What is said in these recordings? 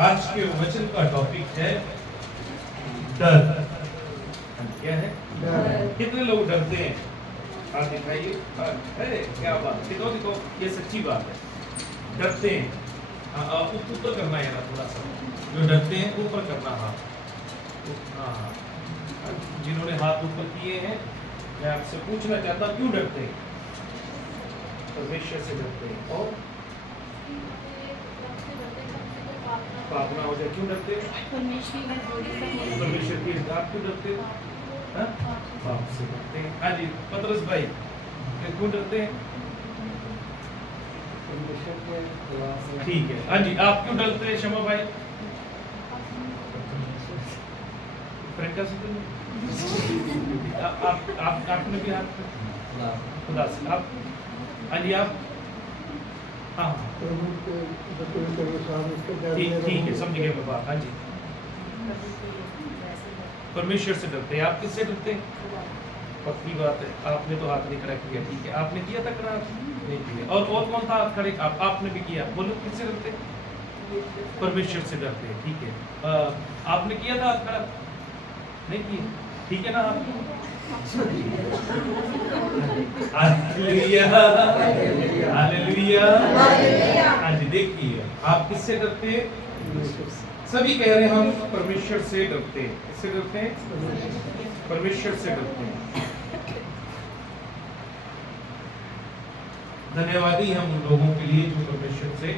आज के वचन का टॉपिक है डर। क्या है? डर। कितने लोग डरते हैं? हाथ दिखाइए। अरे क्या बात, दिखाओ दिखाओ, ये सच्ची बात है। डरते हैं। ऊपर करना है ना थोड़ा सा, जो डरते हैं ऊपर करना। हाँ, जिन्होंने हाथ ऊपर किए हैं, मैं आपसे पूछना चाहता हूँ क्यों डरते हैं? परमेश्वर से डरते हैं और पापना हो जाए। क्यों डरते हैं? परमेश्वर की इज़्ज़त क्यों डरते हैं? पाप से डरते हैं। हाँ जी पतरस भाई, क्यों डरते हैं? ठीक है। हाँ जी, आप क्यों डरते हैं शमा भाई? प्रियंका आप आपने भी हाथ खुदा से आप। हाँ जी आप। हाँ ठीक है, समझ गए बाबा। हाँ जी, परमेश्वर से डरते हैं। आप किससे डरते हैं? पक्की बात है, आपने तो हाथ नहीं खड़ा किया। ठीक है, आपने किया था खड़ा? नहीं किया। और कौन था हाथ खड़े? आपने भी किया। बोलो किससे डरते हैं? परमेश्वर से डरते हैं। ठीक है, आपने किया था हाथ खड़ा? नहीं किया। ठीक है ना? Hallelujah hallelujah. हाँ जी, देखिए आप किससे डरते हैं? सभी कह रहे हैं हम परमेश्वर से डरते हैं। किससे डरते हैं? परमेश्वर से डरते हैं। धन्यवादी हम उन लोगों के लिए जो परमेश्वर से।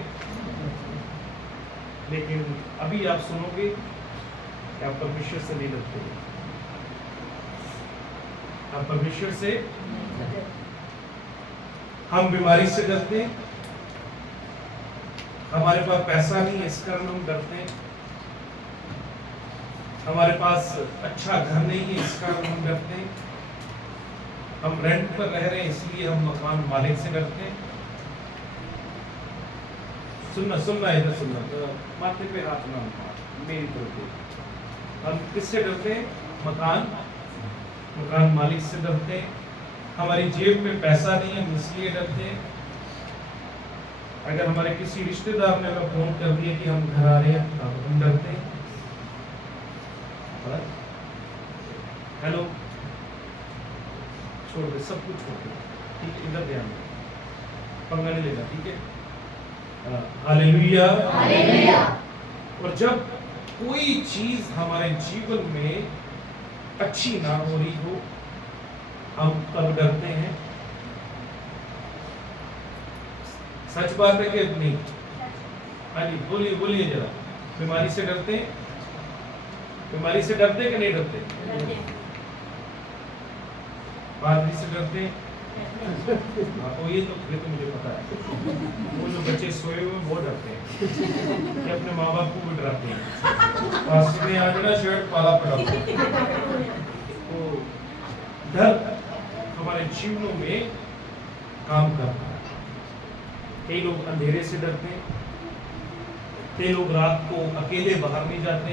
लेकिन अभी आप सुनोगे कि आप परमेश्वर से नहीं डरते। आप परमेश्वर से, हम बीमारी से डरते हैं, हमारे पास पैसा नहीं है इस कारण हम डरते हैं, हमारे पास अच्छा घर नहीं है इस कारण हम डरते हैं, हम रेंट पर रह रहे हैं इसलिए हम मकान मालिक से डरते हैं। सुनना इधर सुनना, माथे पे हाथ ना मेरी तरफ। हम किससे डरते हैं? मकान मालिक से डरते हैं। हमारी जेब में पैसा नहीं है हम इसलिए डरते हैं। अगर हमारे किसी रिश्तेदार ने हमें फोन कर दिया कि हम घर आ रहे हैं तो हम डरते हैं। हेलो, छोड़ दे, सब कुछ छोड़ दे। ठीक है, इधर ध्यान दे, पंगा नहीं लेना। ठीक है, हालेलुया हालेलुया। और जब कोई चीज हमारे जीवन में अच्छी ना हो रही हो, हम तब डरते हैं। सच बात है कि नहीं? हाँ जी, बोलिए जरा। बीमारी से डरते हैं? बीमारी से डरते कि नहीं डरते? बादरी से डरते हैं? हाँ, तो ये तो मुझे पता है। वो जो बच्चे सोए हुए बहुत डरते हैं कि अपने माँ बाप को भी डराते हैं। पास में आज ना शर्ट पाला पड़ा। तो डर हमारे जीवनों में काम करता है। कई लोग अंधेरे से डरते हैं, कई लोग रात को अकेले बाहर नहीं जाते।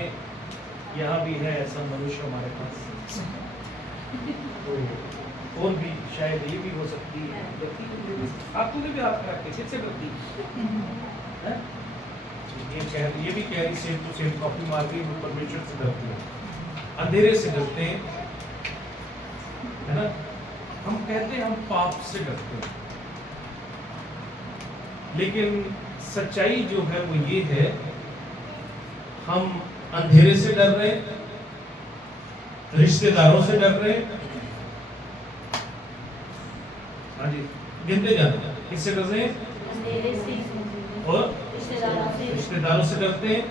यहाँ भी है ऐसा मनुष्य हमारे पास। तो और भी शायद ये भी हो सकती है। आपको भी हाथ खड़ा के किससे डरती है? ये भी कह रही सेम टू सेम कॉपी मार के परमेश्वर से डरती है। अंधेरे से डरते हैं, है ना? हम कहते हैं हम पाप से डरते हैं, लेकिन सच्चाई जो है वो ये है, हम अंधेरे से डर रहे, रिश्तेदारों से डर रहे। हाँ जी, गिनते जाते। किससे डर रहे? और रिश्तेदारों से डरते हैं,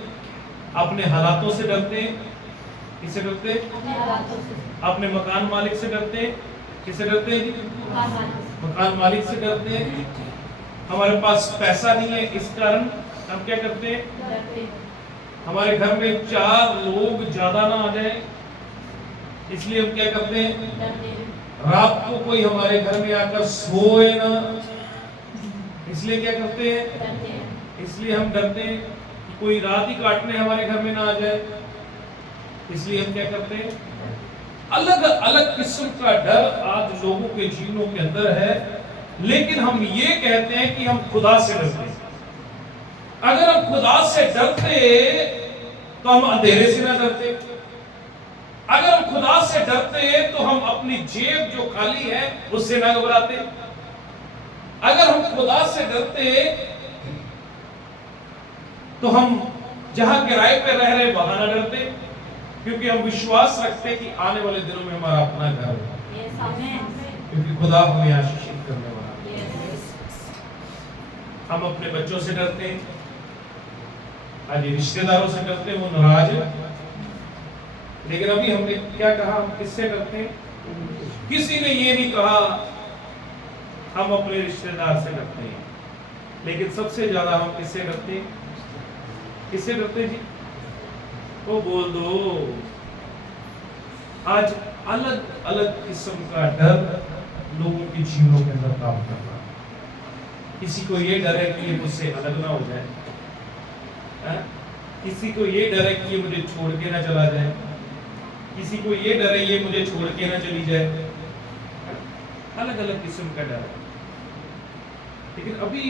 अपने हालातों से डरते हैं। किससे डरते? अपने मकान मालिक से डरते हैं। किससे डरते हैं? मकान मालिक से डरते हैं। हमारे पास पैसा नहीं है इस कारण हम क्या करते हैं? हमारे घर में 4 लोग ज्यादा ना आ जाए इसलिए हम क्या करते हैं? रात को कोई हमारे घर में आकर सोए ना, इसलिए क्या करते हैं? इसलिए हम डरते हैं कि कोई रात ही काटने हमारे घर में ना आ जाए, इसलिए हम क्या करते हैं? अलग अलग किस्म का डर आज लोगों के जीवनों के अंदर है। लेकिन हम ये कहते हैं कि हम खुदा से डरते हैं। अगर हम हम खुदा से डरते तो हम अंधेरे से ना डरते। अगर हम खुदा से डरते तो हम अपनी जेब जो खाली है उससे ना घबराते। अगर हम खुदा से डरते तो हम जहां किराए पे रह रहे वहां ना डरते, क्योंकि हम विश्वास रखते कि आने वाले दिनों में हमारा अपना घर होगा, क्योंकि खुदा हमें आशीषित करने वाला है। हम अपने बच्चों से डरते हैं, आज रिश्तेदारों से डरते हैं, वो नाराज है। लेकिन अभी हमने क्या कहा, हम किससे डरते हैं? किसी ने ये नहीं कहा हम अपने रिश्तेदार से डरते हैं, लेकिन सबसे ज्यादा हम किससे डरते हैं? किससे डरते हैं जी? वो बोल दो। आज अलग अलग किस्म का डर लोगों के जीवनों के अंदर काम कर रहा है। किसी को ये डर है कि ये मुझसे अलग ना हो जाए, किसी को ये डर है कि ये मुझे छोड़ के ना चला जाए, किसी को ये डर है ये मुझे छोड़ के ना चली जाए। अलग अलग किस्म का डर है। लेकिन अभी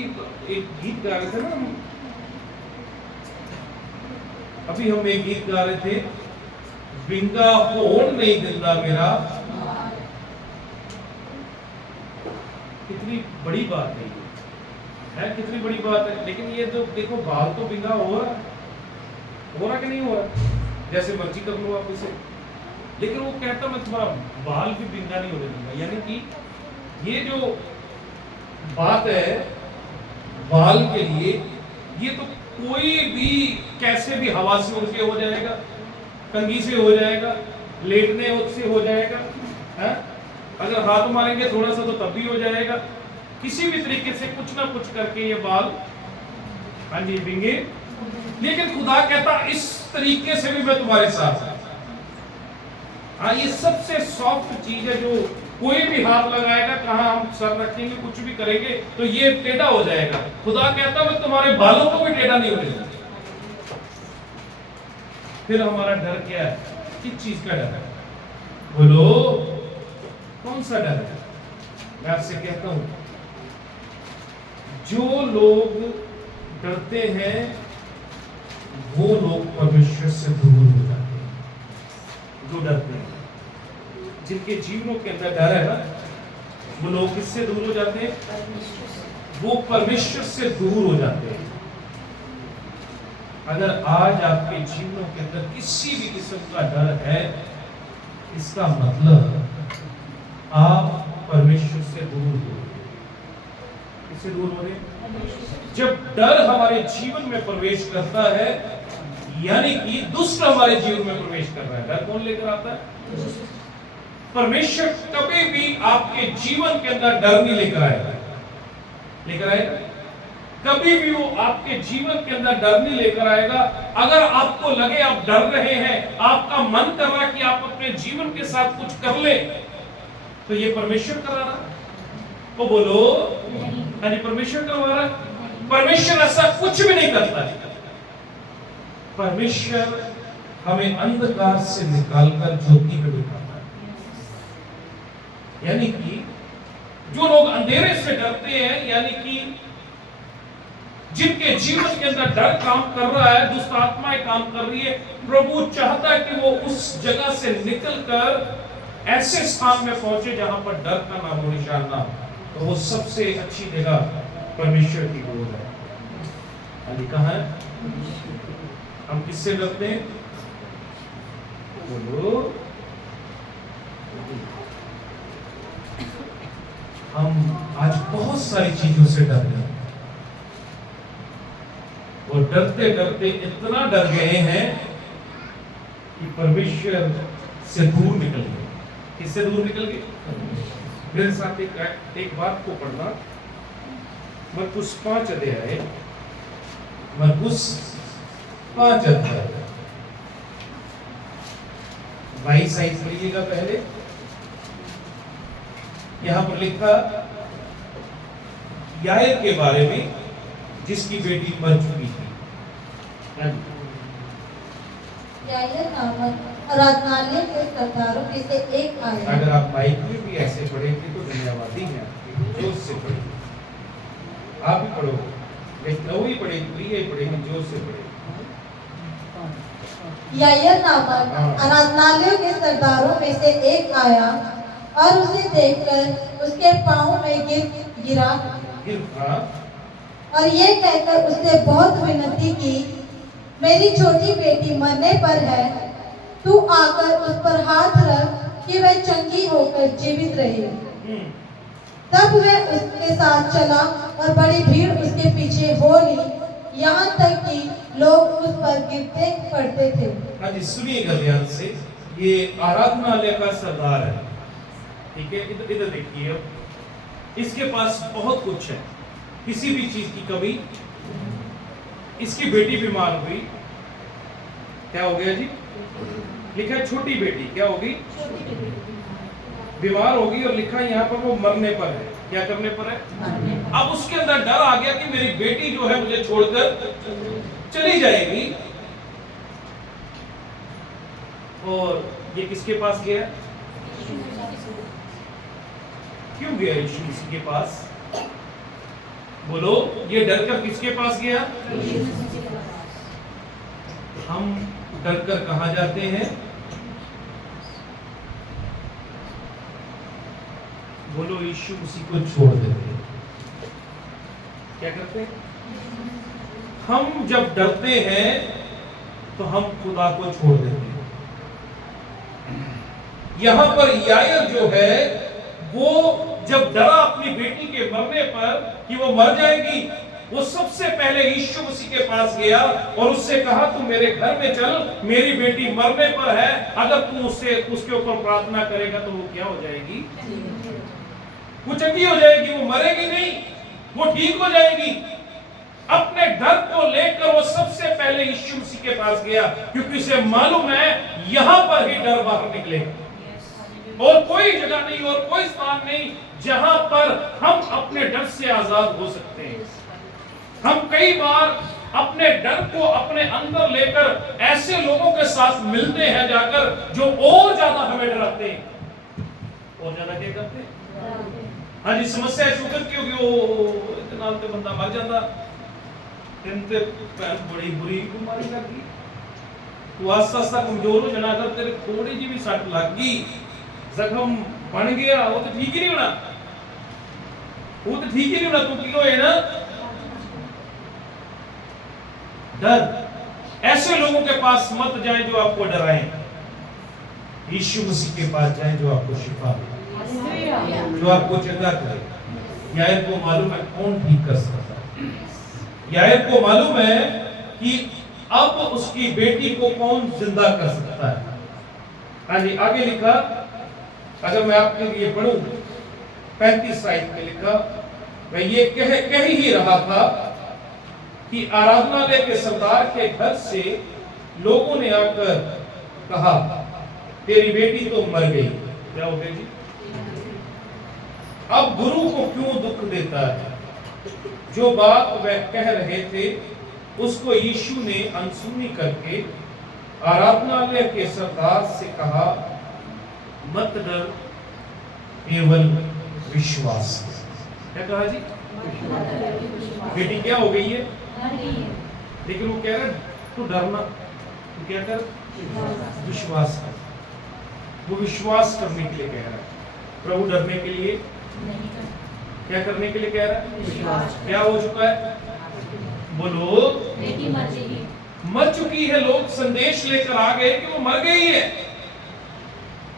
एक गीत गा रहे थे ना हम, अभी हम एक गीत गा रहे थे, विंगा होन नहीं दिंदा मेरा। कितनी बड़ी बात है, कितनी बड़ी बात है। लेकिन ये तो देखो, बाल तो विंगा हो रहा कि नहीं हो रहा, जैसे मर्जी कर लो आप इसे। लेकिन वो कहता मैं तुम्हारा बाल भी विंगा नहीं होने दूंगा। यानी कि ये जो बात है बाल के लिए, ये तो कोई भी कैसे भी हवा से उड़ के हो जाएगा, कंघी से हो जाएगा, लेटने से हो जाएगा, है? अगर हाथ मारेंगे थोड़ा सा तो तब भी हो जाएगा। किसी भी तरीके से कुछ ना कुछ करके ये बाल, हाँ जी, विंगे। लेकिन खुदा कहता इस तरीके से भी मैं तुम्हारे साथ। हाँ, ये सबसे सॉफ्ट चीज है, जो कोई भी हाथ लगाएगा, कहाँ हम सर रखेंगे, कुछ भी करेंगे तो ये टेढ़ा हो जाएगा। खुदा कहता मैं तुम्हारे बालों को भी टेढ़ा नहीं होने दूंगा। फिर हमारा डर क्या है? किस चीज का डर है? बोलो, कौन सा डर है? मैं आपसे कहता हूं, जो लोग डरते हैं वो लोग परमेश्वर से दूर हो जाते हैं। जो डरते हैं, जिनके जीवनों के अंदर डर है ना, वो लोग किससे दूर हो जाते हैं? वो परमेश्वर से दूर हो जाते हैं। अगर आज आपके जीवनों के अंदर किसी भी किस्म का डर है, इसका मतलब आप परमेश्वर से दूर हो रहे हैं। किससे दूर हो रहे हैं? जब डर हमारे जीवन में प्रवेश करता है, यानी कि दुष्ट हमारे जीवन में प्रवेश कर रहा है। डर कौन लेकर आता है? परमेश्वर कभी भी आपके जीवन के अंदर डर नहीं लेकर आएगा। लेकर आएगा? कभी भी वो आपके जीवन के अंदर डर नहीं लेकर आएगा। अगर आपको लगे आप डर रहे हैं, आपका मन कर रहा है कि आप अपने जीवन के साथ कुछ कर ले, तो ये परमेश्वर करा रहा है। वो बोलो, हाँ जी, परमेश्वर करवा रहा है। परमेश्वर ऐसा कुछ भी नहीं करता है। परमेश्वर हमें अंधकार से निकालकर ज्योति में बिठाता है। यानी कि जो लोग अंधेरे से डरते हैं, यानी कि जिनके जीवन के अंदर डर काम कर रहा है, दुष्ट आत्माएं काम कर रही है, प्रभु चाहता है कि वो उस जगह से निकलकर ऐसे स्थान में पहुंचे जहां पर डर का नामो निशान ना हो। तो वो सबसे अच्छी जगह परमेश्वर की गोद है। अली कहाँ है? हम किससे डरते हैं? बोलो, हम आज बहुत सारी चीजों से डर रहे हैं, और डरते डरते इतना डर गए हैं कि परमेश्वर से दूर निकल गए। किससे दूर निकल गए? मेरे साथ एक बात को पढ़ना, मरकुस 5 अध्याय, मरकुस 5 अध्याय 22 आयत पढ़िएगा। पहले यहां पर लिखा यायर के बारे में, जिसकी बेटी मर चुकी थी। यायर नामक आराधनालय के सरदारों में से एक आया। अगर आप माइक में भी ऐसे पढ़ेंगे तो धन्यवादी हैं, जोर से पढ़िए। आप ही पढ़ो, वही पढ़ेगी, ये पढ़ेगी, जोर से पढ़ेगी। यायर नामक आराधनालयों के सरदारों में से एक आया और उसे देखकर उसके पांव में गिरा और ये कहकर उससे बहुत विनती की, मेरी छोटी बेटी मरने पर है, तू आकर उस पर हाथ रख कि वह चंगी होकर जीवित रहे। तब वह उसके साथ चला और बड़ी भीड़ उसके पीछे हो ली, यहाँ तक कि लोग उस पर गिरते पड़ते थे। हाँ जी, सुनिएगा ध्यान से, ये आराधनालय का सरदार है, ठीक है। इधर देखिए, अब इसके पास बहुत कुछ है, किसी भी चीज की कमी। इसकी बेटी बीमार हुई, क्या हो गया जी? लिखा है छोटी बेटी क्या होगी? बीमार होगी, और लिखा है यहाँ पर वो मरने पर है। क्या करने पर है? अब उसके अंदर डर आ गया कि मेरी बेटी जो है मुझे छोड़कर चली जाएगी। और ये किसके पास गया? क्यों गया यीशु मसीह के पास? बोलो, ये डर कर किसके पास गया? हम डर कर कहां जाते हैं? बोलो, यीशु मसीह को छोड़ देते हैं। क्या करते हैं? हम जब डरते हैं तो हम खुदा को छोड़ देते हैं। यहां पर यायर जो है वो जब डरा अपनी बेटी के मरने पर कि वो मर जाएगी, वो सबसे पहले यीशु मसीह के पास गया और उससे कहा, तू मेरे घर में चल, मेरी बेटी मरने पर है, अगर तू उसके ऊपर प्रार्थना करेगा तो वो क्या हो जाएगी? वो चंगी हो जाएगी, वो मरेगी नहीं, वो ठीक हो जाएगी। अपने डर को लेकर वो सबसे पहले यीशु मसीह के पास गया, क्योंकि उसे मालूम है यहां पर ही डर बाहर निकलेगा, और कोई जगह नहीं और कोई स्थान नहीं जहां पर हम अपने डर से आजाद हो सकते हैं। हम कई बार अपने डर को अपने अंदर लेकर ऐसे लोगों के साथ मिलते हैं जाकर, जो और ज्यादा हमें डराते हैं। और ज्यादा क्या करते हैं? हाँ जी, समस्या शुगर की होगी, वो इतना तो बंदा मर जाता, इनते बड़ी बुरी बीमारी लग गई, तू आस्ता आस्ता कमजोर हो जाना, अगर तेरे थोड़ी जी भी सट लग गई, जख्म बन गया, वो तो ठीक ही नहीं होना, वो तो ठीक ही नहीं होना, तू क्यों है ना? डर। ऐसे लोगों के पास मत जाए जो आपको डराएं, यीशु मसीह के पास जाएं जो आपको शिफा दे, जो आपको चंगा करे। यायर को मालूम है कौन ठीक कर सकता है, यायर को मालूम है कि अब उसकी बेटी को कौन जिंदा कर सकता है। हाँ जी, आगे लिखा, अगर मैं आपके लिए पढ़ूं 35 साइड में लिखा, मैं ये कह ही रहा था कि आराधनालय के सरदार के घर से लोगों ने आकर कहा, तेरी बेटी तो मर गई। क्या हो गया जी? अब गुरु को क्यों दुख देता है? जो बात वह कह रहे थे उसको यीशु ने अनसुनी करके आराधनालय के सरदार से कहा, मत डर, केवल विश्वास। क्या कहा जी? बेटी क्या हो गई है? लेकिन वो कह रहा है तू डरना, तू क्या कर? विश्वास कर। वो विश्वास करने के लिए कह रहा है, प्रभु डरने के लिए क्या करने के लिए कह रहा है? विश्वास। क्या हो चुका है? बोलो, बेटी मर चुकी है। लोग संदेश लेकर आ गए कि वो मर गई है।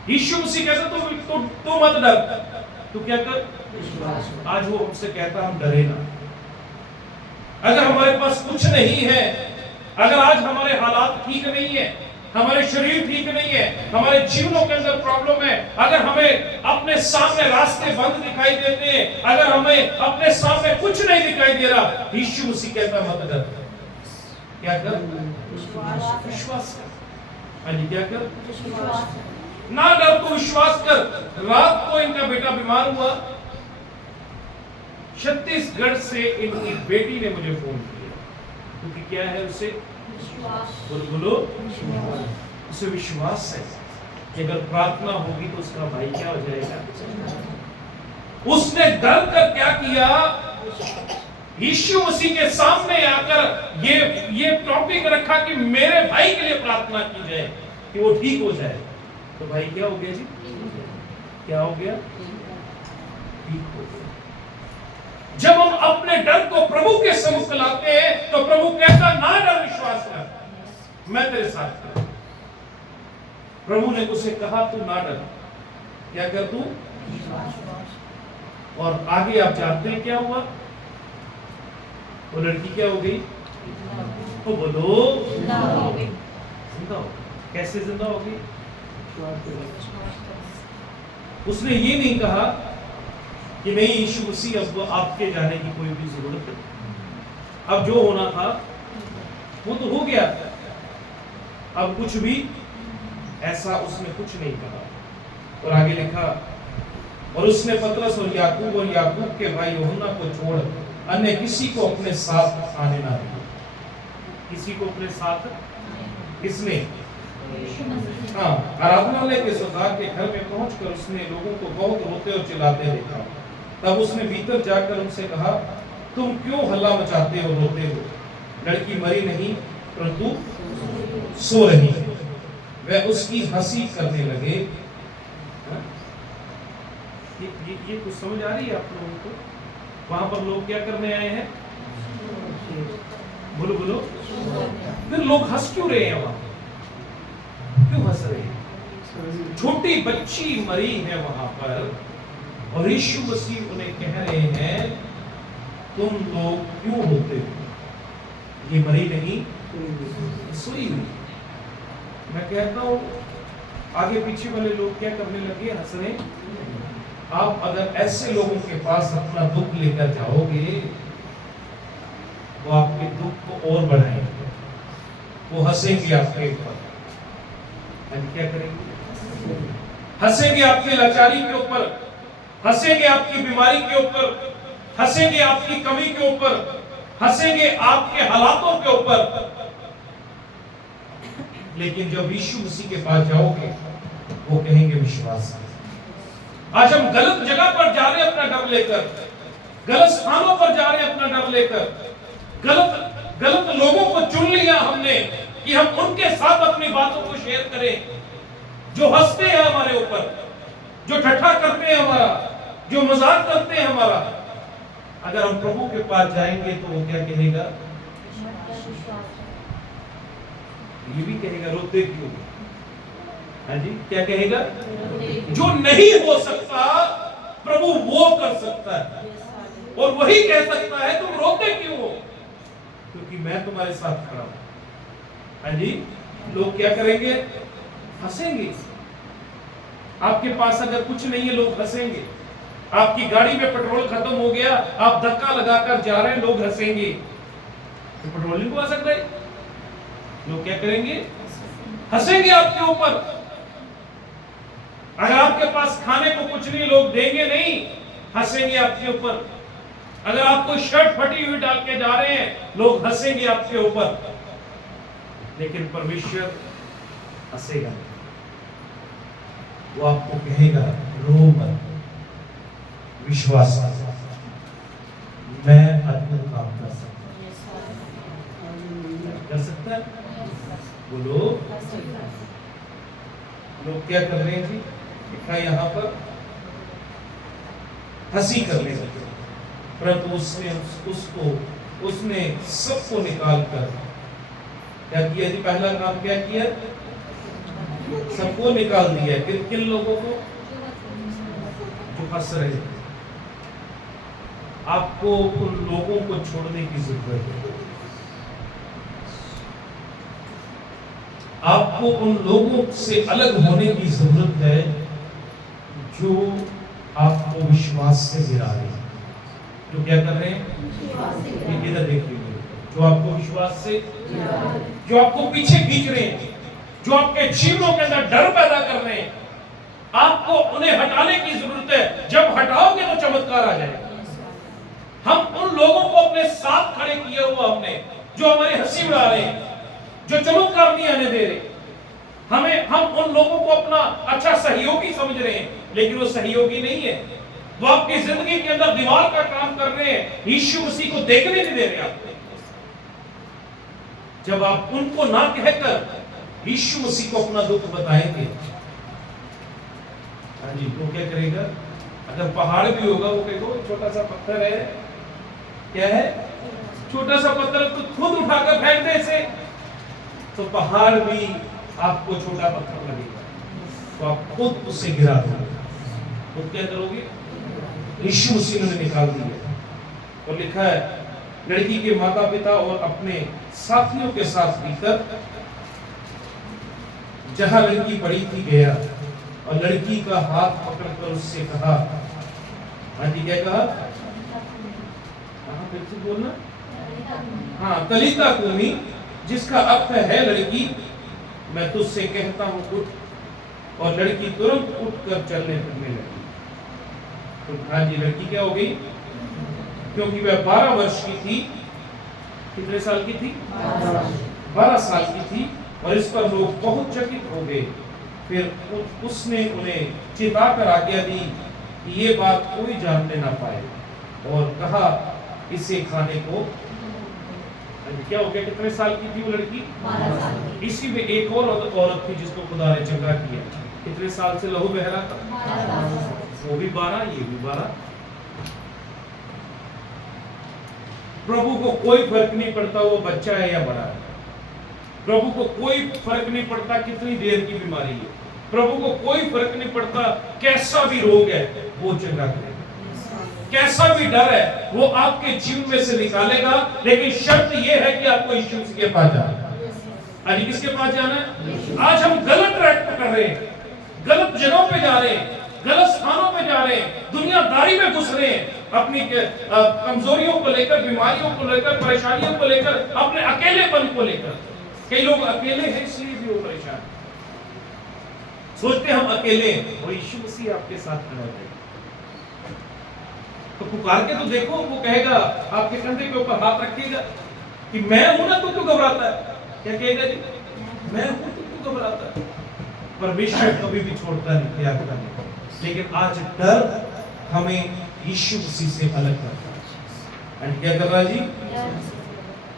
यीशु मसीह कहता तू मत डर, तू क्या कर? विश्वास। आज वो हमसे कहता हम डरे ना। अगर हमारे पास कुछ नहीं है, अगर आज हमारे हालात ठीक नहीं है, हमारे शरीर ठीक नहीं है, हमारे जीवनों के अंदर प्रॉब्लम है, अगर हमें अपने सामने रास्ते बंद दिखाई देते हैं, अगर हमें अपने सामने कुछ नहीं दिखाई दे रहा, यीशु मसीह कहता मत डर। क्या कर? विश्वास कर। हाँ जी, क्या कर? ना डर, तो विश्वास कर। रात को इनका बेटा बीमार हुआ, छत्तीसगढ़ से इनकी बेटी ने मुझे फोन किया, क्योंकि क्या है उसे? बोलो, उसे विश्वास है कि अगर प्रार्थना होगी तो उसका भाई क्या हो जाएगा। उसने डर कर क्या किया? यीशु मसीह के सामने आकर ये टॉपिक रखा कि मेरे भाई के लिए प्रार्थना की जाए कि वो ठीक हो जाए, तो भाई क्या हो गया जी? क्या हो गया? ठीक हो गया। जब हम अपने डर को प्रभु के सम्मुख लाते हैं तो प्रभु कहता ना डर, विश्वास कर, मैं तेरे साथ हूं। प्रभु ने उसे कहा तू ना डर, क्या कर तू? और आगे आप जानते हैं क्या हुआ? वो लड़की क्या हो गई? तो बोलो जिंदा हो गई। कैसे जिंदा हो गई? उसने ये नहीं कहा कि नहीं यीशु मसीह अब आपके जाने की कोई भी जरूरत नहीं, अब जो होना था वो तो हो गया, अब कुछ भी ऐसा उसने कुछ नहीं कहा। और आगे लिखा, और उसने पतरस और याकूब के भाई यूहन्ना को छोड़ अन्य किसी को अपने साथ आने ना दिया। किसी को अपने साथ? किसने? हाँ, आराधनालय के सरदार के घर में पहुंचकर उसने लोगों को बहुत रोते और चिल्लाते देखा। तब उसने भीतर जाकर उनसे कहा, तुम क्यों हल्ला मचाते हो, रोते हो? लड़की मरी नहीं परंतु सो रही है। वे उसकी हंसी करने लगे। ये कुछ समझ आ रही है आप लोगों को? वहां पर लोग क्या करने आए हैं? बोलो बोलो। फिर लोग हंस क्यों रहे हैं? वहां क्यों हंस रहे हैं? छोटी बच्ची मरी है वहां पर और यीशु मसीह उन्हें कह रहे हैं तुम लोग क्यों रोते हो? ये मरी नहीं, सोई हुई। मैं कहता हूं आगे पीछे वाले लोग क्या करने लगे? हंस रहे। आप अगर ऐसे लोगों के पास अपना दुख लेकर जाओगे वो आपके दुख को और बढ़ाएंगे, वो हंसेंगे आपके ऊपर। क्या करेंगे? हंसेंगे आपकी लाचारी के ऊपर, हंसेंगे आपकी बीमारी के ऊपर, हंसेंगे आपकी कमी के ऊपर, हंसेंगे आपके हालातों के ऊपर। लेकिन जब यीशु मसीह के पास जाओगे वो कहेंगे विश्वास कर। आज हम गलत जगह पर जा रहे हैं अपना डर लेकर, गलत स्थानों पर जा रहे हैं अपना डर लेकर, गलत लोगों को चुन लिया हमने कि हम उनके साथ अपनी बातों को शेयर करें, जो हंसते हैं हमारे ऊपर, जो ठट्ठा करते हैं हमारा, जो मजाक करते हैं हमारा। अगर हम प्रभु के पास जाएंगे तो वो क्या कहेगा? ये भी कहेगा रोते क्यों? हाँ जी, क्या कहेगा? जो नहीं हो सकता प्रभु वो कर सकता है, और वही कह सकता है तुम रोते क्यों हो? क्योंकि मैं तुम्हारे साथ खड़ा हूं। हाँ जी, लोग क्या करेंगे? हंसेंगे। आपके पास अगर कुछ नहीं है लोग हंसेंगे। आपकी गाड़ी में पेट्रोल खत्म हो गया, आप धक्का लगाकर जा रहे हैं, लोग हंसेंगे। तो पेट्रोल नहीं आ सकता है, लोग क्या करेंगे? हंसेंगे आपके ऊपर। अगर आपके पास खाने को कुछ नहीं, लोग देंगे नहीं, हंसेंगे आपके ऊपर। अगर आप कोई शर्ट फटी हुई डाल के जा रहे हैं, लोग हंसेंगे आपके ऊपर। लेकिन परमेश्वर हंसेगा, वो आपको कहेगा रो मत, विश्वास कर, मैं अद्भुत काम कर सकता है। बोलो। लोग क्या कर रहे हैं जी? लिखा यहाँ पर हंसी करने लगे, परंतु उसने सबको निकाल कर क्या किया जी? पहला काम क्या किया? सबको निकाल दिया। किन लोगों को? जो हंस रहे थे। आपको उन लोगों को छोड़ने की जरूरत है। आपको उन लोगों से अलग होने की जरूरत है जो आपको विश्वास से गिरा रहे हैं। जो क्या कर रहे हैं? इधर देख लीजिए। जो आपको विश्वास से, जो आपको पीछे खींच रहे हैं, जो आपके जीवनों के अंदर डर पैदा कर रहे हैं, आपको उन्हें हटाने की जरूरत है। जब हटाओगे तो चमत्कार आ जाएगा। हम उन लोगों को अपने साथ खड़े किए हुआ हमने, जो हमारी हंसी उड़ा रहे हैं, जो चमत्कार नहीं आने दे रहे हम उन लोगों को अपना अच्छा सहयोगी समझ रहे हैं, लेकिन वो सहयोगी नहीं है। वो आपकी जिंदगी के अंदर दीवार का काम कर रहे हैं, यीशु मसीह को देखने नहीं दे रहे आपको। जब आप उनको ना कहकर यीशु मसीह को अपना दुख बताएंगे, हाँ जी, वो क्या करेगा? अगर पहाड़ भी होगा वो कहेगा छोटा सा पत्थर है, क्या है? छोटा सा पत्थर, तो खुद उठाकर फेंक दे इसे, तो पहाड़ भी आपको छोटा पत्थर लगेगा, तो आप खुद उससे गिरा दोगे। खुद क्या करोगे? यीशु मसीह ने निकाल दिया। और लिखा है, लड़की के माता पिता और अपने साथियों के साथ मिलकर जहां लड़की पड़ी थी गया, और लड़की का हाथ पकड़कर उससे कहा, हाँ जी, क्या कहा? फिर से बोलना। हाँ, तलीता कूमी, जिसका अर्थ है लड़की, मैं तुझसे कहता हूं उठ। और लड़की तुरंत उठकर चलने फिरने लगी। तो हाँ जी, लड़की क्या हो गई? क्योंकि वह 12 वर्ष की थी। कितने साल की थी? 12 साल की थी। और इस पर लोग बहुत चकित हो गए। फिर उसने उन्हें चिताकर आज्ञा दी कि ये बात कोई जानने ना पाए, और कहा इसे खाने को। क्या हो गया? कितने साल की थी वो लड़की? 12 साल की। इसी में एक और औरत थी जिसको खुदा ने चंगा किया। कितने साल से लहू बह रहा था? 12 साल। वो भी 12, ये भी 12। प्रभु को कोई फर्क नहीं पड़ता वो बच्चा है या बड़ा है। प्रभु को कोई फर्क नहीं पड़ता कितनी देर की बीमारी है। प्रभु को कोई फर्क नहीं पड़ता कैसा भी रोग है, वो चंगा करेगा। कैसा भी डर है वो आपके जीवन में से निकालेगा। लेकिन शर्त ये है कि आपको यीशु मसीह के पास जाना है। आज किसके पास जाना है? आज हम गलत ट्रैक पर कर रहे हैं, गलत जगहों पे जा रहे हैं, गलत स्थानों पे जा रहे हैं, दुनियादारी में घुस रहे हैं, अपनी कमजोरियों को लेकर, बीमारियों को लेकर, परेशानियों को लेकर, अपने अकेलेपन को लेकर। कई लोग अकेले हैं इसलिए भी वो परेशान, सोचते हम अकेले हैं, और यीशु मसीह आपके साथ खड़ा है। तो पुकार के तो देखो, वो कहेगा, आपके कंधे के ऊपर हाथ रखेगा कि मैं हूं ना, तू क्यों घबराता है? क्या कहेगा जी? मैं हूं, तू क्यों घबराता है? परमेश्वर कभी भी छोड़ता नहीं, त्यागता नहीं। लेकिन आज डर हमें यीशु मसीह से अलग करता है। एंड क्या कर रहा है जी?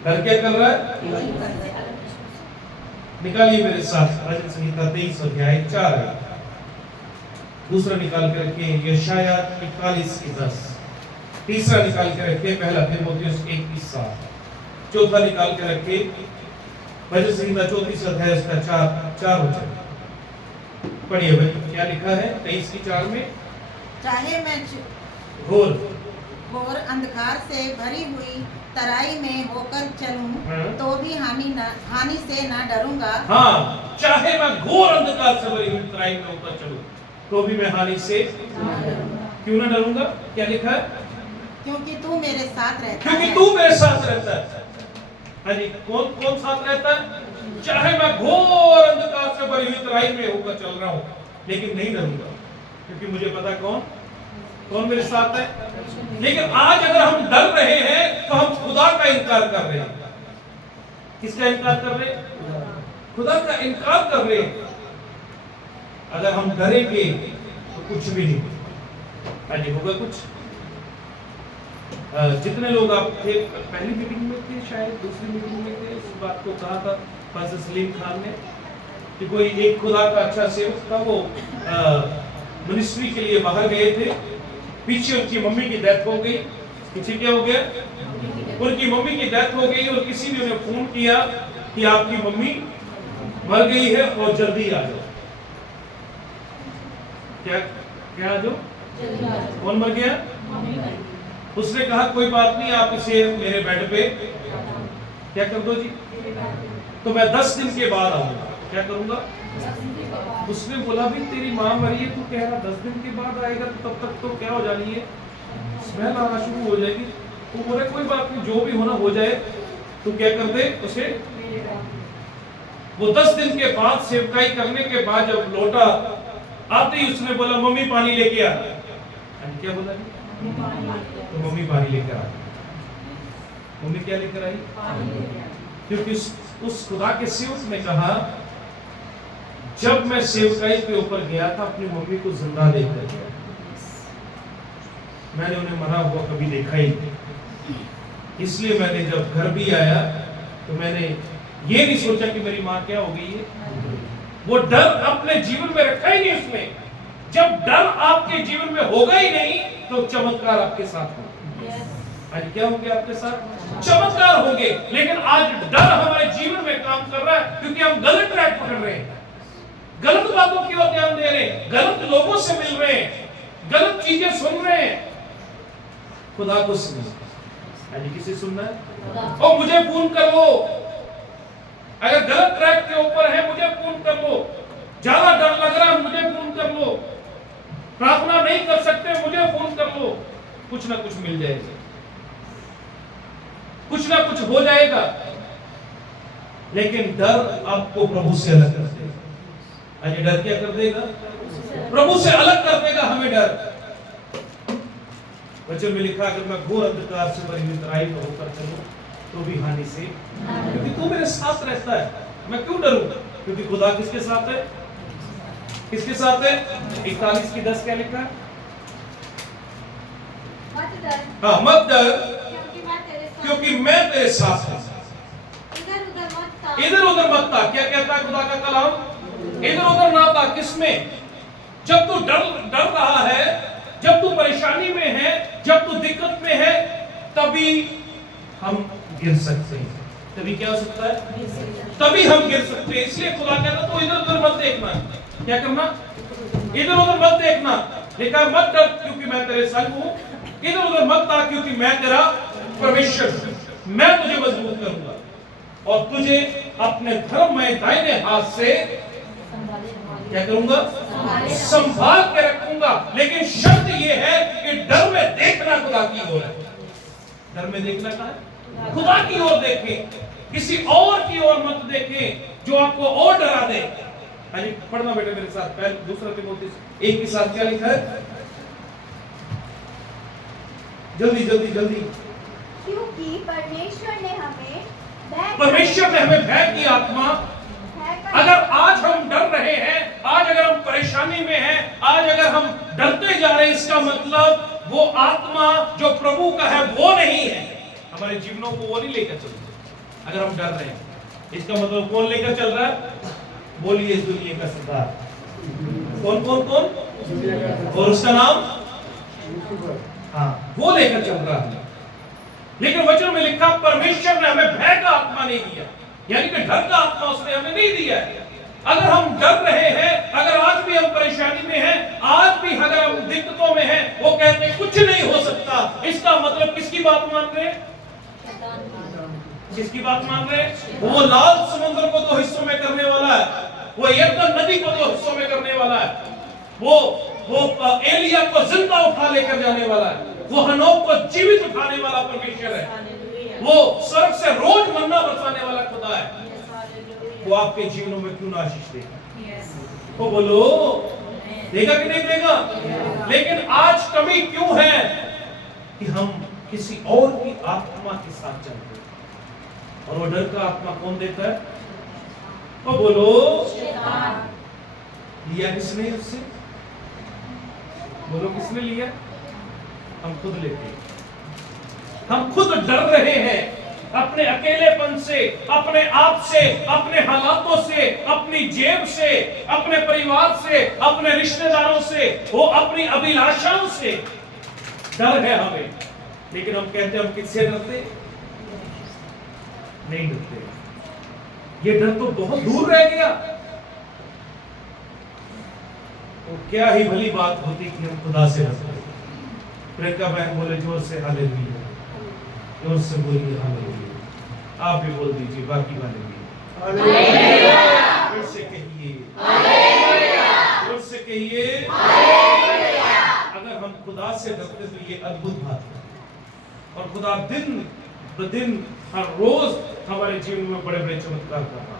डर क्या कर रहा है? निकालिए मेरे साथ भजन संहिता 23 अध्याय 4 है। दूसरा निकाल के रखिए यशाया 41:10। तीसरा निकाल के रखिए पहला तीमुथियुस 1:7। चौथा निकाल के रखिए भजन संहिता 34 अध्याय उसका 4 वचन। पढ़िए भाई, क्या लिखा है 23:4 में? चाहे मैं घोर अंधकार से भरी हुई तराई में होकर चलूं, तो भी हानि से ना डरूंगा। हाँ, चाहे मैं घोर अंधकार से भरी हुई तराई में होकर चलूं, तो भी मैं हानि से क्यों ना डरूंगा? क्या लिखा है? क्योंकि तू मेरे साथ रहता है। क्योंकि तू मेरे साथ रहता है। हाँ जी, कौन साथ रहता है? चाहे मैं घोर अंधकार से भरी हुई तराई में होकर चल रहा हूँ, लेकिन नहीं डरूंगा, क्योंकि मुझे पता कौन मेरे साथ है। लेकिन आज अगर हम डर रहे हैं तो हम खुदा का इनकार कर रहे हैं। किसका इनकार कर रहे हैं? खुदा का इनकार कर रहे हैं। अगर हम डरेंगे तो कुछ भी नहीं होगा। कुछ जितने लोग आप थे पहली मीटिंग में थे, शायद दूसरी मीटिंग में थे, इस बात को कहा था फादर सलीम खान ने कि कोई एक खुदा का अच्छा सेवक था, वो मिनिस्ट्री के लिए बाहर गए थे। पीछे उनकी मम्मी की डेथ हो गई। पीछे क्या हो गया? उनकी मम्मी की डेथ हो गई, और किसी ने उन्हें फोन किया कि आपकी मम्मी मर गई है और जल्दी आ जाओ। क्या आ जाओ? कौन मर गया? उसने कहा कोई बात नहीं, आप इसे मेरे बेड पे क्या कर दो जी, तो मैं 10 दिन के बाद आऊंगा। क्या करूंगा? उसने बोला भी तेरी माँ मरी है, तू कह रहा 10 दिन के बाद आएगा, तो तब तक तो क्या हो जानी है, स्मेल आना शुरू हो जाएगी। तो बोले कोई बात नहीं, जो भी होना हो जाए, तो क्या कर दे उसे। वो 10 दिन के बाद सेवकाई करने के बाद जब लौटा, आते ही उसने बोला मम्मी पानी लेके आ। क्या बोला? तो मम्मी पानी लेकर आ। मम्मी क्या लेकर आई? क्योंकि उस खुदा के सेवक ने कहा, जब मैं सेवकाई के ऊपर गया था अपनी मम्मी को जिंदा देखकर गया। मैंने उन्हें मरा हुआ कभी देखा ही नहीं। इसलिए मैंने जब घर भी आया तो मैंने ये नहीं सोचा कि मेरी माँ क्या हो गई है। वो डर अपने जीवन में रखा ही नहीं उसने। जब डर आपके जीवन में होगा ही नहीं तो चमत्कार आपके साथ होगा। आज क्या होंगे आपके साथ? चमत्कार होंगे। लेकिन आज डर हमारे जीवन में काम कर रहा है क्योंकि हम गलत ट्रैक पकड़ रहे हैं, गलत बातों की ओर ध्यान दे रहे हैं, गलत लोगों से मिल रहे हैं, गलत चीजें सुन रहे हैं। खुदा को सुनो। आज किसे सुनना है? और मुझे फोन कर लो, अगर गलत ट्रैक के ऊपर है मुझे फोन कर लो, ज्यादा डर लग रहा है मुझे फोन कर लो, प्रार्थना नहीं कर सकते मुझे फोन कर लो, कुछ ना कुछ मिल जाएगा, कुछ ना कुछ हो जाएगा। लेकिन डर आपको प्रभु से अलग कर देगा। आज डर क्या कर देगा? प्रभु से अलग कर देगा हमें डर। वचन में लिखा, अगर मैं घोर अंधकार से भरी हुई तराई में होकर चलूं तो भी हानि से, क्योंकि तू मेरे साथ रहता है, मैं क्यों डरूं? क्योंकि खुदा किसके साथ है? किसके साथ है? 41 की 10 क्या लिखा है? मत डर, हाँ, मत डर क्योंकि मैं तेरे साथ क्योंकि मैं तेरे साथ हूं। इधर उधर मत ताक, इधर उधर मत ताक। क्या कहता है खुदा का कलाम? इधर उधर ना ताक। किसमें? जब तू डर रहा है, जब तू परेशानी में है, जब तू दिक्कत में है, तभी हम गिर सकते हैं। तभी क्या हो सकता है? तभी हम गिर सकते हैं। इसलिए खुदा कहता तो इधर उधर मत देखना। क्या करना? इधर उधर मत देखना। लिखा मत डर क्योंकि मैं तेरे संग हूं, इधर उधर मत ताक क्योंकि मैं तेरा परमेश्वर हूं। मैं तुझे मजबूत करूंगा और तुझे अपने धर्ममय दाहिने हाथ से क्या करूंगा? संभाल के रखूंगा। लेकिन शर्त यह है कि डर में देखना खुदा की ओर है। डर में देखना कहां है? खुदा की ओर देखें, किसी और की ओर मत देखें जो आपको और डरा दे। अरे पढ़ना बेटे मेरे साथ, पहले दूसरा तीमुथियुस 1 के साथ क्या लिखा है? जल्दी जल्दी जल्दी। क्योंकि परमेश्वर ने हमें भय की आत्मा, अगर आज हम डर रहे हैं, आज अगर हम परेशानी में हैं, आज अगर हम डरते जा रहे हैं, इसका मतलब वो आत्मा जो प्रभु का है वो नहीं है। हमारे जीवनों को वो नहीं लेकर चल रहा। अगर हम डर रहे हैं, इसका मतलब कौन लेकर चल रहा है? बोलिए, इस दुनिया का सरदार। कौन कौन कौन? और उसका नाम? हाँ, वो लेकर चल रहा है। लेकिन वचन में लिखा परमेश्वर ने हमें भय का आत्मा नहीं दिया, यानी कि डर का आत्मा उसने हमें नहीं दिया है। अगर हम डर रहे हैं, अगर आज भी हम परेशानी में हैं, आज भी अगर हम दिक्कतों में हैं, वो कहते हैं कुछ नहीं हो सकता, इसका मतलब किसकी बात मान रहे हैं? किसकी बात मान रहे हैं? वो लाल समुद्र को 2 हिस्सों में करने वाला है, वो यरदन नदी को 2 हिस्सों में करने वाला है, वो एलिया को जिंदा उठा लेकर जाने वाला है, वो हनोक को जीवित उठाने वाला परमेश्वर है, वो स्वर्ग से रोज मन्ना बरसाने वाला खुदा है। वो आपके जीवनों में क्यों ना आशीष देगा? तो बोलो, देगा कि नहीं देगा? लेकिन आज कमी क्यों है कि हम किसी और की आत्मा के साथ चलते हैं। और वो डर का आत्मा कौन देता है? तो बोलो, लिया किसने उससे? बोलो, किसने लिया? हम खुद लेते हैं। हम खुद डर रहे हैं अपने अकेलेपन से, अपने आप से, अपने हालातों से, अपनी जेब से, अपने परिवार से, अपने रिश्तेदारों से, वो अपनी अभिलाषाओं से डर है हमें। लेकिन हम कहते हैं हम किससे डरते? नहीं डरते। ये डर तो बहुत दूर रह गया। तो क्या ही भली बात होती कि हम खुदा से डरते। प्रियंका बहन बोले जोर से हालेलुया, जोर से बोलिए हालेलुया। आप भी बोल दीजिए बाकी वाले भी हालेलुया। जोर से कहिए हालेलुया, जोर से कहिए हालेलुया। अगर हम खुदा से डरते तो ये अद्भुत बात है। और खुदा दिन ब दिन हर रोज हमारे जीवन में बड़े बड़े चमत्कार कर रहा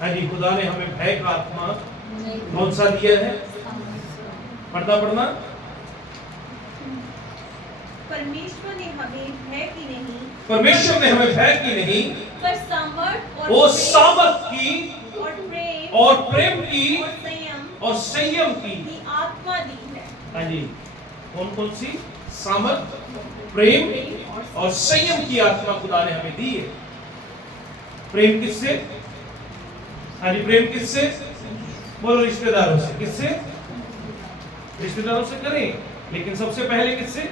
है। जी, खुदा ने हमें भय का आत्मा कौन सा दिया है? पढ़ना परमेश्वर ने हमें भय की नहीं, परमेश्वर ने हमें भय की नहीं, पर सामर्थ वो सामर्थ की और प्रेम की और संयम और संयम की आत्मा दी है। हाँ जी, कौन कौन सी? सामर्थ, प्रेम और संयम की आत्मा खुदा ने हमें दी है। प्रेम किससे? हाँ जी, प्रेम किससे? बोलो, रिश्तेदारों से। किससे? रिश्तेदारों से करें, लेकिन सबसे पहले किससे?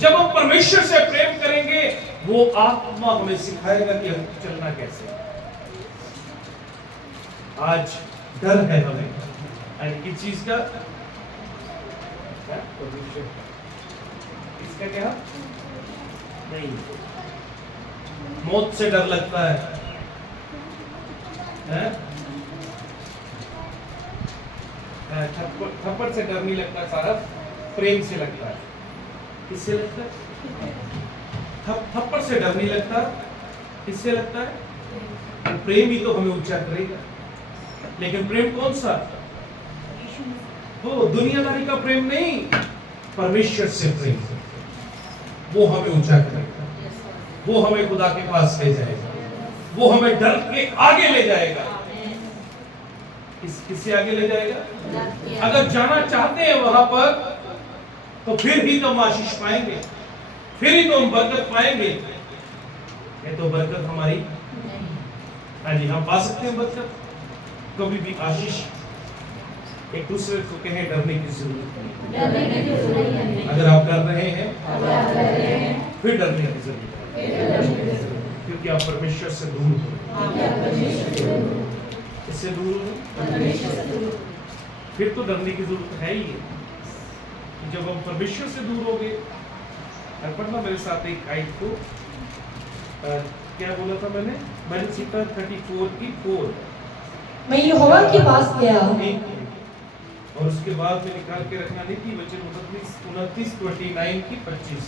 जब हम परमेश्वर से प्रेम करेंगे, वो आत्मा हमें सिखाएगा कि हम चलना कैसे। आज डर है हमें, यानी किस चीज का? इसका क्या? नहीं, मौत से डर लगता है? थप्पड़ से डर नहीं लगता, सारा प्रेम से लगता है। किससे लगता है? थप्पड़ से डर नहीं लगता, किससे लगता है? प्रेम ही तो हमें ऊंचा करेगा। लेकिन प्रेम कौन सा? वो दुनियादारी का प्रेम नहीं, परमेश्वर से प्रेम। वो हमें ऊंचा करेगा, वो हमें खुदा के पास ले जाएगा, वो हमें डर के आगे ले जाएगा। किससे आगे ले जाएगा? अगर जाना चाहते हैं वहां पर, तो फिर ही तो हम आशीष पाएंगे, फिर ही तो हम बरकत पाएंगे। ये तो बरकत हमारी, हाँ जी, हम पा सकते हैं बरकत। कभी भी आशीष एक दूसरे को कहें, डरने की जरूरत नहीं। अगर आप डर रहे हैं, फिर डरने की जरूरत है, क्योंकि आप परमेश्वर से दूर हो। इससे दूर हो, फिर तो डरने की जरूरत है ही है। जब हम परमेश्वर से दूर हो गए, पढ़ना मेरे साथ एक आयत को, क्या बोला था मैंने सीखा 34 की 4। मैं यहोवा के पास गया, और उसके बाद में निकाल के रखना नहीं थी वचन 29 की 25।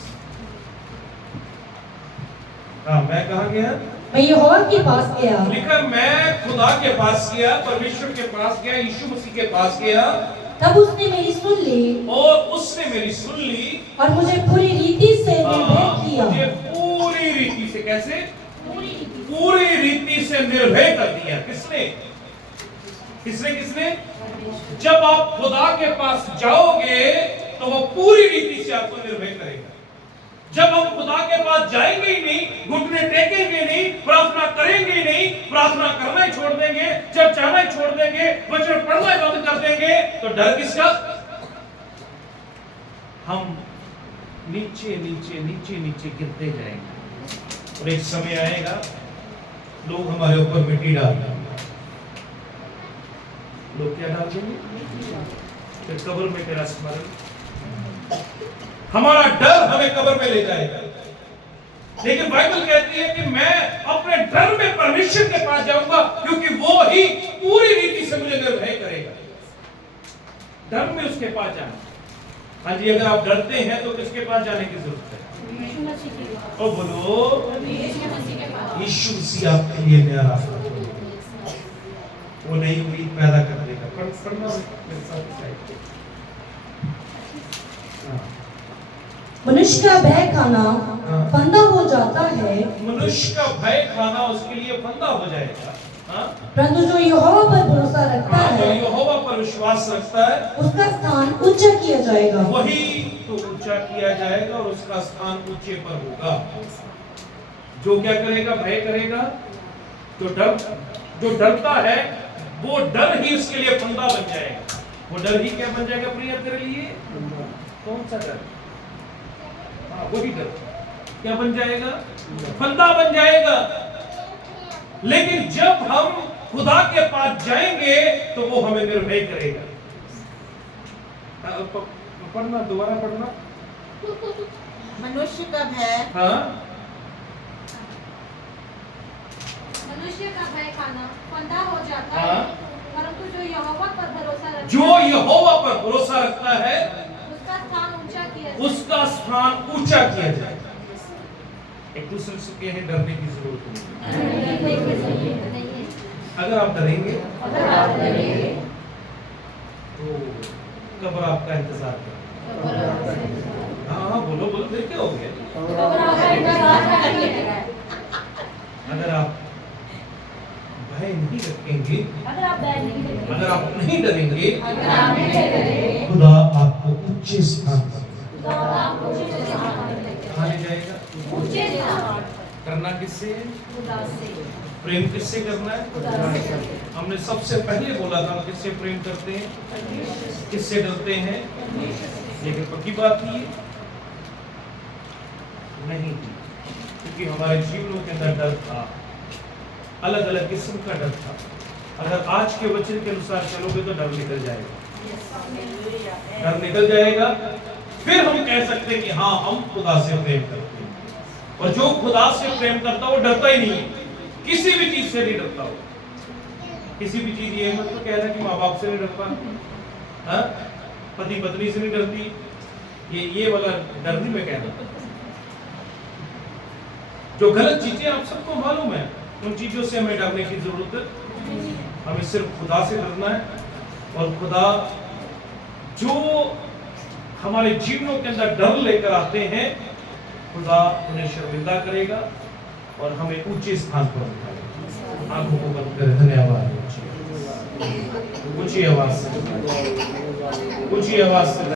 हाँ, मैं कहाँ गया? मैं यहोवा के पास गया। लिखा, मैं खुदा के पास गया, परमेश्वर के पास गया, यीशु मसीह के पास गया। तब उसने मेरी सुन ली, और उसने मेरी सुन ली, और मुझे पूरी रीति से निर्भय किया। मुझे पूरी रीति से, कैसे? पूरी रीति से निर्भय कर दिया। किसने? किसने? किसने? जब आप खुदा के पास जाओगे, तो वो पूरी रीति से आपको निर्भय करेगा। जब हम खुदा के पास जाएंगे ही नहीं, घुटने टेकेंगे नहीं, प्रार्थना करेंगे ही नहीं, प्रार्थना करना ही छोड़ देंगे, जब जाना ही छोड़ देंगे, वचन पढ़ना ही बंद कर देंगे, तो डर किसका? हम नीचे नीचे नीचे नीचे गिरते जाएंगे, और एक समय आएगा लोग हमारे ऊपर मिट्टी डाल देंगे। लोग क्या डाल देंगे? फिर कब्र में तेरा स्मरण, हमारा डर हमें कब्र में ले जाएगा। लेकिन बाइबल कहती है कि मैं अपने डर में परमेश्वर के पास जाऊंगा, क्योंकि वो ही पूरी रीति से मुझे निर्भय करेगा। डर में उसके पास जाना। हाँ जी, अगर आप डरते हैं तो किसके पास जाने की जरूरत है? और बोलो, यीशु मसीह आपके लिए नया रास्ता, वो नई उम्मीद पैदा कर देगा। पढ़ना मेरे साथ। मनुष्य का भय खाना फंदा हो जाता है, मनुष्य का भय खाना उसके लिए फंदा हो जाएगा। परंतु जो यहोवा पर भरोसा रखता जो है, यहोवा पर विश्वास रखता है, उसका स्थान ऊंचा किया जाएगा। वही तो ऊंचा किया जाएगा, और उसका स्थान ऊंचे पर होगा। जो क्या करेगा? भय करेगा। जो डरता है, वो डर ही उसके लिए फंदा बन जाएगा। वो डर ही क्या बन जाएगा प्रिय तेरे लिए? कौन सा डर? हाँ, वही डर क्या बन जाएगा? फंदा बन जाएगा। लेकिन जब हम खुदा के पास जाएंगे, तो वो हमें निर्भय करेगा। पढ़ना, दोबारा पढ़ना। मनुष्य का भय, हाँ, मनुष्य का भय खाना फंदा हो जाता हाँ, है, परंतु जो यहोवा पर भरोसा रखता जो है, यहोवा पर भरोसा रखता है, उसका स्थान ऊंचा किया जाए। उसका स्थान ऊंचा किया जाएगा। एक दूसरे से कहें, डरने की जरूरत नहीं। अगर आप डरेंगे, तो कब्र आपका इंतजार करेगा। हाँ, बोलो बोलो, फिर क्या हो गया? अगर आप भय नहीं रखेंगे, अगर आप नहीं डरेंगे, खुदा आपको ऊंचे स्थान पर कहाँ ले जाएगा? करना किससे है? प्रेम किससे करना है? हमने सबसे पहले बोला था किससे प्रेम करते हैं, किससे डरते हैं। लेकिन पक्की बात ये नहीं थी, क्योंकि हमारे जीवनों के अंदर डर था, अलग अलग किस्म का डर था। अगर आज के वचन के अनुसार चलोगे तो डर निकल जाएगा, डर निकल जाएगा। फिर हम कह सकते हैं कि हाँ हम खुदा से प्रेम करते हैं। और जो खुदा से प्रेम करता है वो डरता ही नहीं है, किसी भी चीज से नहीं डरता हो। किसी भी चीज, ये मत तो कहना कि माँ बाप से नहीं डरता, हाँ? पति पत्नी से नहीं डरती, ये वाला डर नहीं मैं कह रहा। जो गलत चीजें आप सबको मालूम है, उन चीजों से हमें डरने की जरूरत है। हमें सिर्फ खुदा से डरना है, और खुदा जो हमारे जीवनों के अंदर डर लेकर आते हैं, खुदा उन्हें शर्मिंदा करेगा और हमें ऊंचे स्थान पर उठाएगा। आंखों को बंद करें। धन्यवाद। ऊंची आवाज से